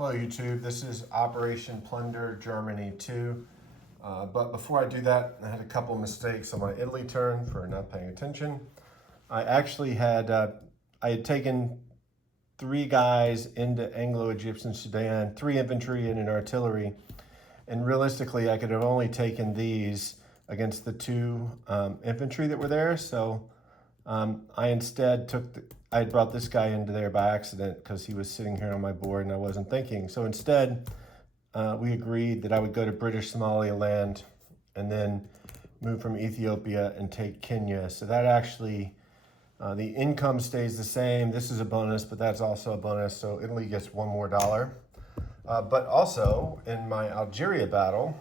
Hello YouTube, this is Operation Plunder Germany 2. But before I do that, I had a couple mistakes on my Italy turn for not paying attention. I actually had, I had taken 3 guys into Anglo-Egyptian Sudan, 3 infantry and an artillery. And realistically, I could have only taken these against the 2 infantry that were there. So I instead I had brought this guy into there by accident because he was sitting here on my board and I wasn't thinking. So instead, we agreed that I would go to British Somaliland and then move from Ethiopia and take Kenya. So that actually, the income stays the same. This is a bonus, but that's also a bonus. So Italy gets $1 more. But also in my Algeria battle,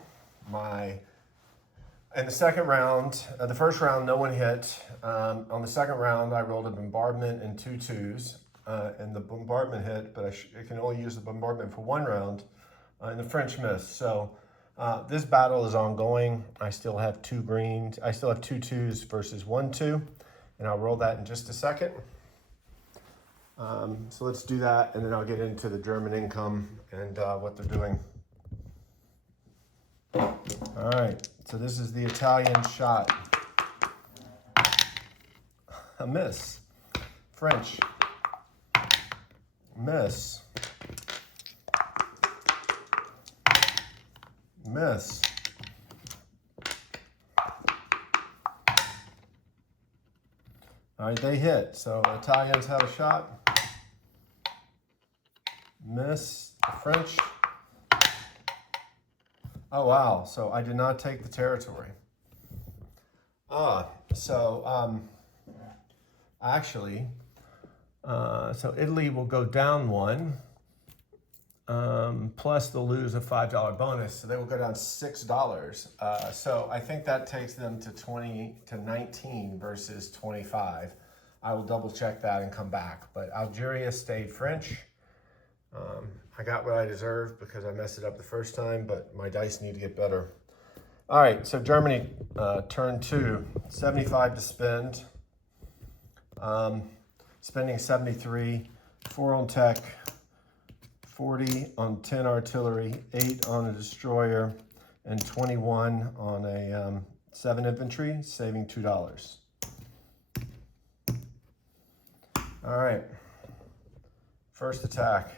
in the second round, the first round, no one hit. On the second round, I rolled a bombardment and 2 twos, and the bombardment hit, but I can only use the bombardment for 1 round, and the French missed. So this battle is ongoing. I still have 2 greens. I still have 2 twos versus 1 2, and I'll roll that in just a second. So let's do that, and then I'll get into the German income and what they're doing. All right, so this is the Italian shot. A miss. French. Miss. Miss. All right, they hit. So Italians have a shot. Miss. The French. Oh, wow. So I did not take the territory. Actually, so Italy will go down 1, plus they'll lose a $5 bonus. So they will go down $6. So I think that takes them to 19 versus 25. I will double check that and come back. But Algeria stayed French. I got what I deserved because I messed it up the first time, but my dice need to get better. All right, so Germany, turn 2, 75 to spend. Spending 73, 4 on tech, 40 on 10 artillery, 8 on a destroyer, and 21 on a 7 infantry, saving $2. All right, first attack.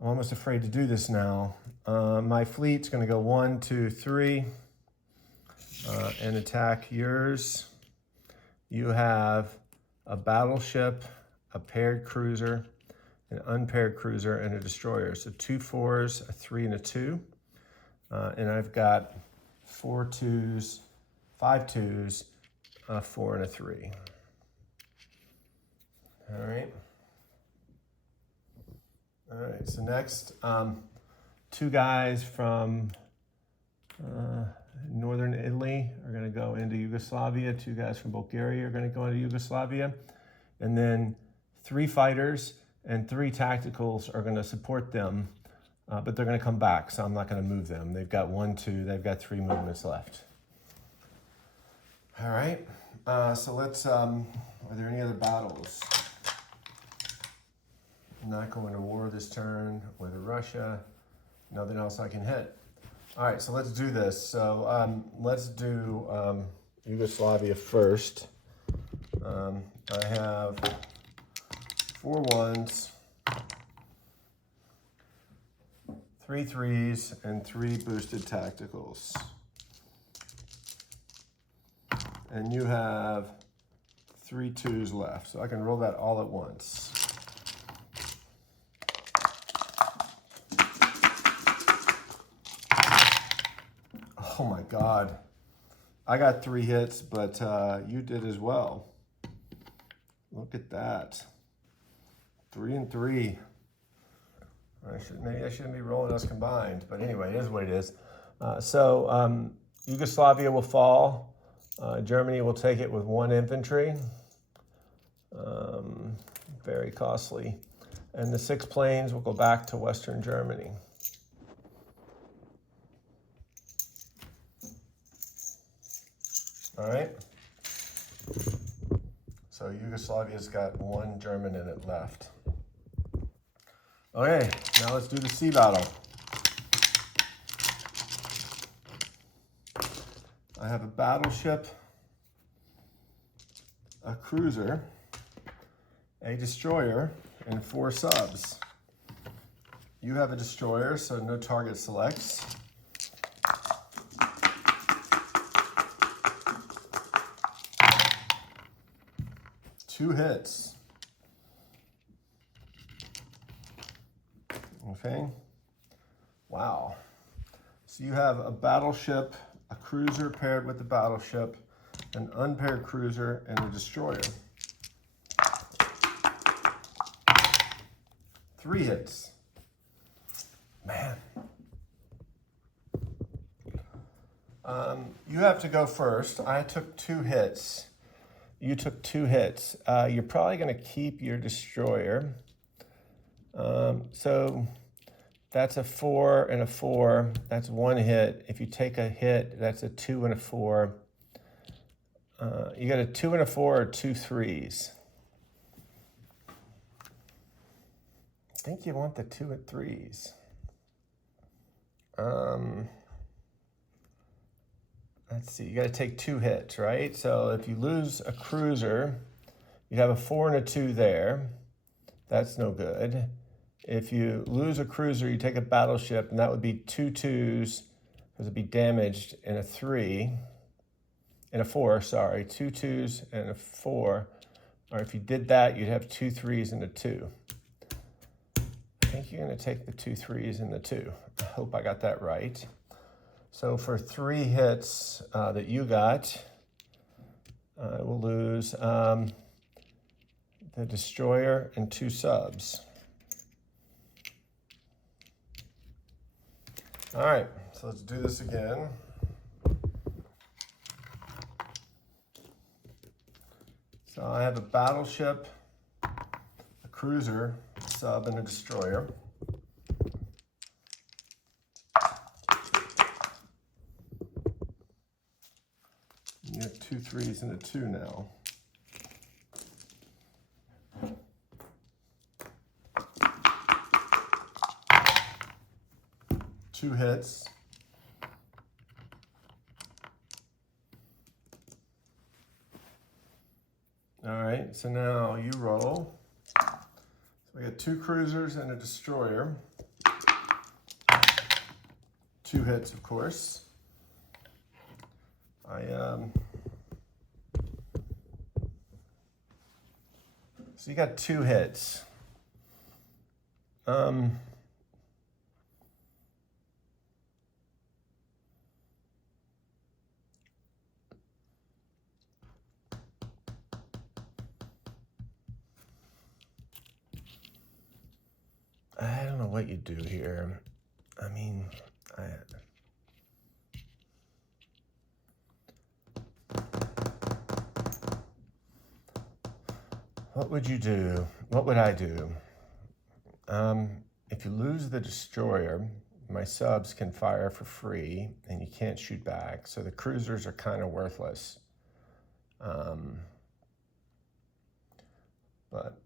I'm almost afraid to do this now. My fleet's gonna go 1, 2, 3, and attack yours. You have a battleship, a paired cruiser, an unpaired cruiser, and a destroyer. So 2 4s, a 3, and a 2. And I've got 4 2s, 5 2s, a 4, and a 3. All right. All right, so next, 2 guys from Northern Italy are going to go into Yugoslavia. 2 guys from Bulgaria are going to go into Yugoslavia. And then 3 fighters and 3 tacticals are going to support them, but they're going to come back, so I'm not going to move them. They've got 1, 2, they've got 3 movements left. All right, so let's, are there any other battles? I'm not going to war this turn with Russia. Nothing else I can hit. All right, so let's do this. So let's do Yugoslavia first. I have 4 1s, 3 3s, and 3 boosted tacticals. And you have 3 2s left, so I can roll that all at once. Oh my God. I got 3 hits, but you did as well. Look at that. 3 and 3. Maybe I shouldn't be rolling us combined, but anyway, it is what it is. Yugoslavia will fall. Germany will take it with 1 infantry. Very costly. And the 6 planes will go back to Western Germany. All right. So Yugoslavia's got 1 German in it left. Okay, now let's do the sea battle. I have a battleship, a cruiser, a destroyer, and 4 subs. You have a destroyer, so no target selects. Two hits. Okay. Wow. So you have a battleship, a cruiser paired with the battleship, an unpaired cruiser, and a destroyer. 3 hits. Man. You have to go first. I took 2 hits. You took 2 hits. You're probably going to keep your destroyer. So that's a 4 and a 4. That's 1 hit. If you take a hit, that's a 2 and a 4. You got a 2 and a 4 or 2 3s. I think you want the 2 and 3s. Let's see, you got to take 2 hits, right? So if you lose a cruiser, you'd have a 4 and a 2 there. That's no good. If you lose a cruiser, you take a battleship, and that would be 2 2s, because it'd be damaged, and a 3, and a 4, sorry. 2 2s and a 4. Or if you did that, you'd have 2 3s and a 2. I think you're going to take the 2 3s and the 2. I hope I got that right. So for 3 hits that you got, I will lose the destroyer and 2 subs. All right, so let's do this again. So I have a battleship, a cruiser, a sub, and a destroyer. You have 2 3s and a 2 now. Two hits. All right, so now you roll. So we got 2 cruisers and a destroyer. 2 hits, of course. So you got 2 hits. I don't know what you do here. I mean, what would you do? What would I do? If you lose the destroyer, my subs can fire for free, and you can't shoot back. So the cruisers are kind of worthless. But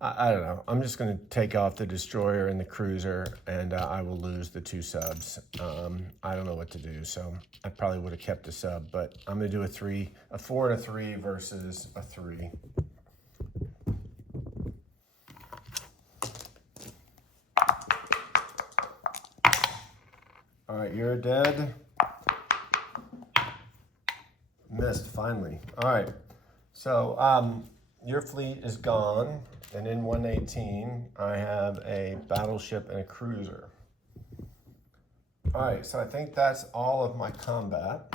I don't know. I'm just going to take off the destroyer and the cruiser, and I will lose the 2 subs. I don't know what to do, so I probably would have kept a sub, but I'm going to do a 4 and a 3 versus a 3. All right, you're dead. Missed, finally. All right, so your fleet is gone. And in 118, I have a battleship and a cruiser. All right, so I think that's all of my combat.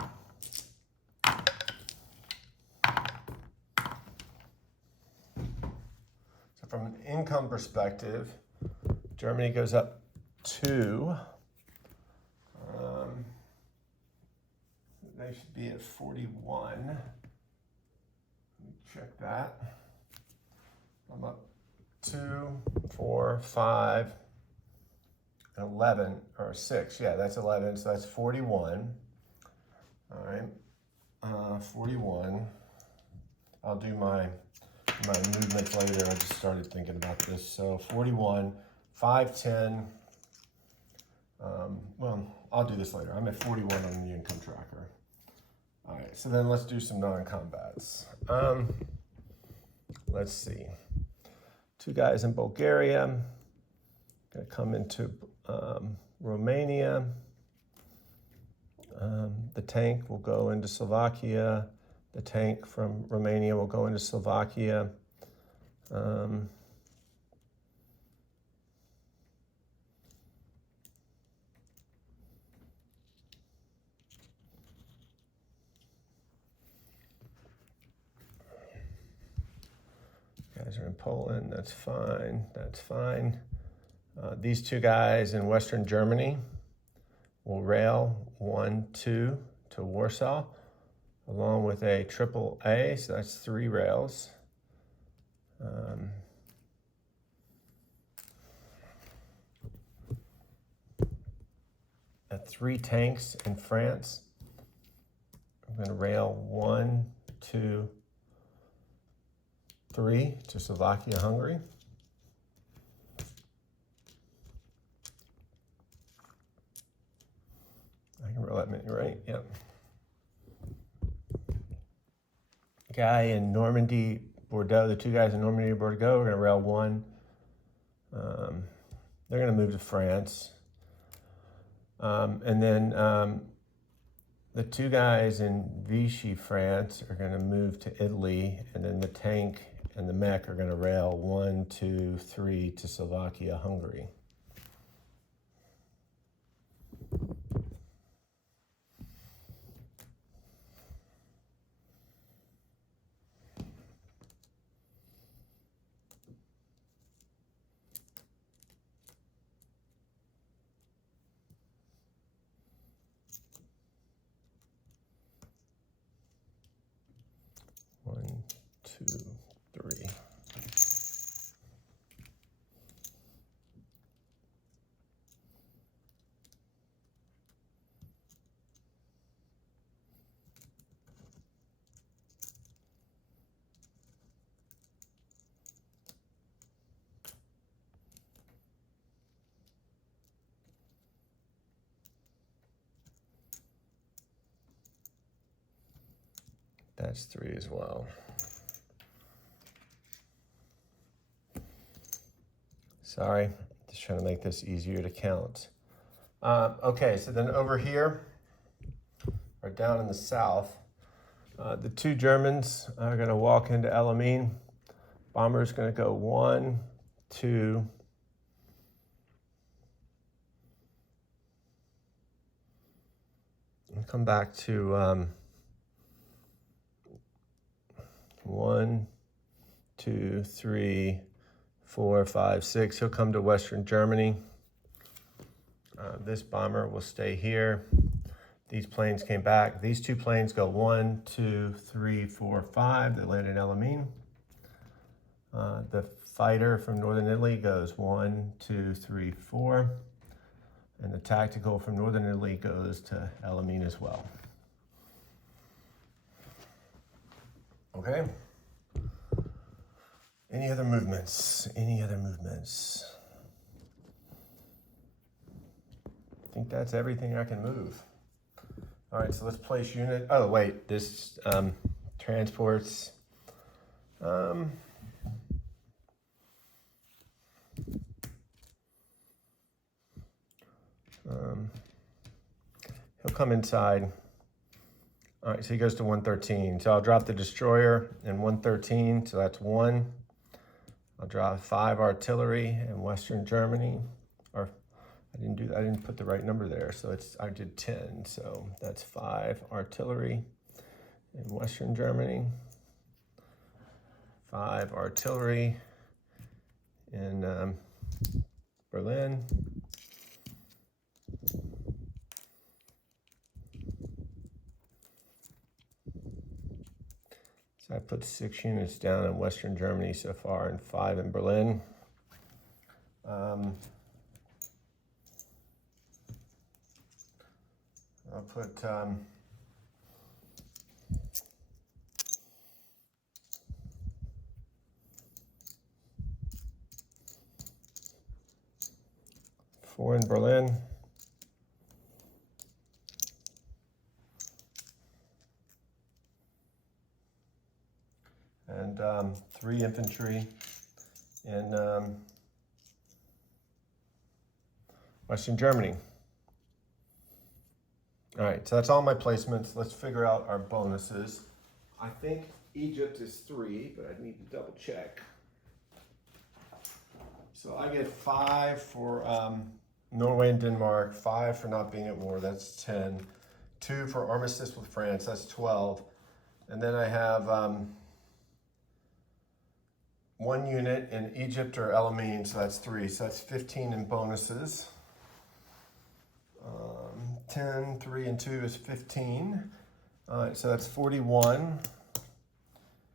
So from an income perspective, Germany goes up 2. They should be at 41. Let me check that. I'm up 2, 4, 5, 11, or 6. Yeah, that's 11, so that's 41. All right. 41. I'll do my movements later. I just started thinking about this. So 41, 510. Well, I'll do this later. I'm at 41 on the income tracker. All right, so then let's do some non-combats. Let's see. 2 guys in Bulgaria. Gonna come into Romania. The tank will go into Slovakia. The tank from Romania will go into Slovakia. Guys are in Poland, that's fine, that's fine. These 2 guys in Western Germany will rail 1, 2 to Warsaw, along with a triple A, so that's 3 rails. At 3 tanks in France, I'm going to rail 1, 2, 3 to Slovakia, Hungary. I can roll that many, right? Yep. Guy in Normandy, Bordeaux, the 2 guys in Normandy, Bordeaux are going to rail 1. They're going to move to France. And then the 2 guys in Vichy, France are going to move to Italy, and then the tank and the mech are going to rail 1, 2, 3 to Slovakia, Hungary. One, two, three. That's 3 as well. Sorry, just trying to make this easier to count. Okay, so then over here, or down in the south, the 2 Germans are going to walk into El Amin. Bomber's going to go 1, 2, and come back to 1, 2, 3, 4, 5, 6. He'll come to Western Germany. This bomber will stay here. These planes came back. These 2 planes go 1, 2, 3, 4, 5. They land in El Amin. The fighter from Northern Italy goes 1, 2, 3, 4. And the tactical from Northern Italy goes to El Amin as well. Okay. Any other movements? Any other movements? I think that's everything I can move. All right, so let's place unit. Oh, wait, this transports. He'll come inside. All right, so he goes to 113. So I'll drop the destroyer in 113, so that's 1. I'll drop 5 artillery in Western Germany, or I didn't do that. I didn't put the right number there, so I did 10. So that's 5 artillery in Western Germany, 5 artillery in Berlin, so I put 6 units down in Western Germany so far and 5 in Berlin. I'll put 4 in Berlin. And 3 infantry in Western Germany. All right, so that's all my placements. Let's figure out our bonuses. I think Egypt is 3, but I need to double check. So I get 5 for Norway and Denmark, 5 for not being at war, that's 10. 2 for armistice with France, that's 12. And then I have 1 unit in Egypt or Elamine, so that's 3. So that's 15 in bonuses. 10, 3, and 2 is 15. All right, so that's 41.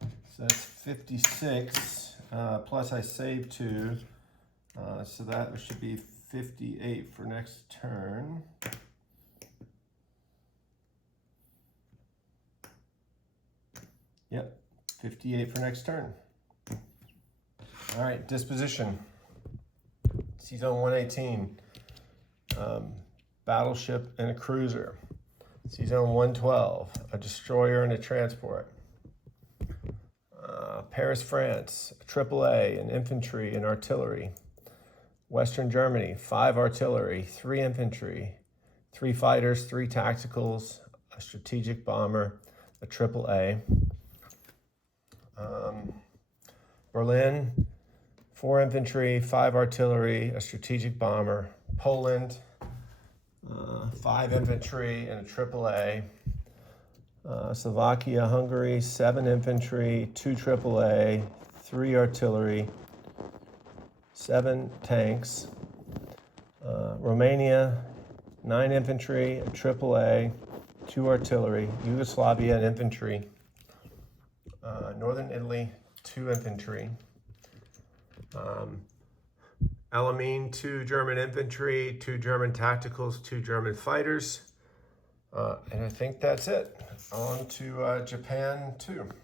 So that's 56. Plus I saved 2. So that should be 58 for next turn. Yep, 58 for next turn. All right, disposition. Season 118. Battleship and a cruiser. Season 112. A destroyer and a transport. Paris, France. AAA, an infantry and artillery. Western Germany, 5 artillery, 3 infantry, 3 fighters, 3 tacticals, a strategic bomber, a AAA. Berlin, 4 infantry, 5 artillery, a strategic bomber. Poland, 5 infantry and a AAA. Slovakia, Hungary, 7 infantry, 2 AAA, 3 artillery, 7 tanks. Romania, 9 infantry, a AAA, 2 artillery. Yugoslavia, an infantry. Northern Italy, 2 infantry. Elamine, 2 German infantry, 2 German tacticals, 2 German fighters. And I think that's it. On to Japan 2.